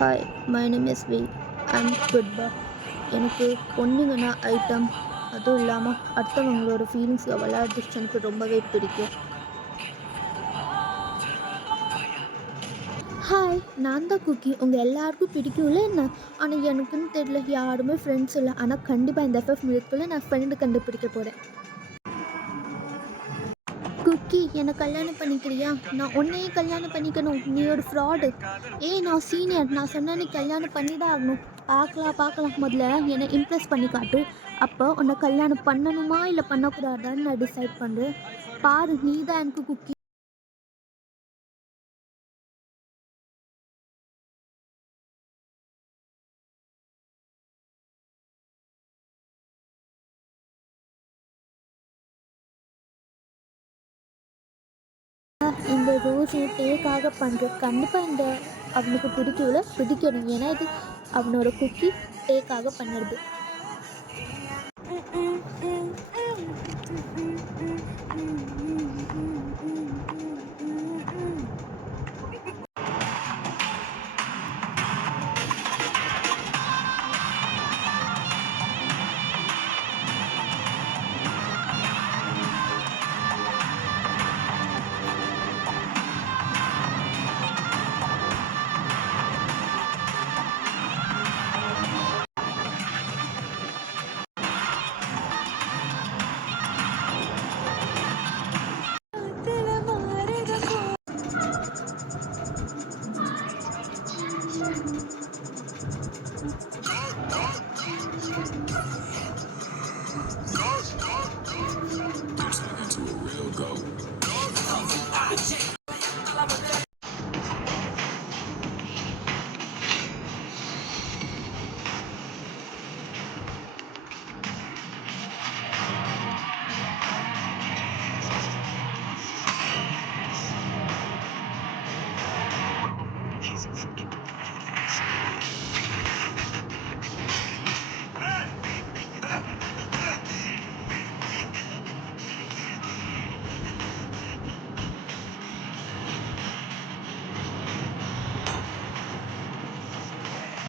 Hi, my name is V. I'm குட்பா. எனக்கு பொண்ணுங்கன்னா ஐட்டம், அதுவும் இல்லாமல் அடுத்தவங்களோட ஃபீலிங்ஸில் விளையாடுறது எனக்கு ரொம்பவே பிடிக்கும். ஹாய், நான் தான் குக்கி. உங்கள் எல்லாருக்கும் பிடிக்கும்ல என்ன? ஆனால் எனக்குன்னு தெரியல, யாருமே ஃப்ரெண்ட்ஸ் இல்லை. ஆனால் கண்டிப்பாக இந்த எஃப்எஃப் மில்க்குள்ளே நான் ஃப்ரெண்டு கண்டுபிடிக்க போகிறேன். குக்கி, என்னை கல்யாணம் பண்ணிக்கிறியா? நான் உன்னையே கல்யாணம் பண்ணிக்கணும். நீ ஒரு ஃப்ராடு. ஏய், நான் சீனியர். நான் சொன்ன நீ கல்யாணம் பண்ணி தான் ஆகணும். பார்க்கலாம் பார்க்கலாம், முதல்ல என்னை இம்ப்ரெஸ் பண்ணி காட்டு. அப்போ உன்னை கல்யாணம் பண்ணணுமா இல்லை பண்ணக்கூடாதான்னு நான் டிசைட் பண்ணுறேன். பாரு, நீ தான் எனக்கு குக்கி. இந்த ரோஸை டேக்காக பண்ணுறேன். கண்டிப்பாக அவனுக்கு பிடிக்கணும். ஏன்னா இது அவனோட குக்கி டேக்காக பண்ணுறது.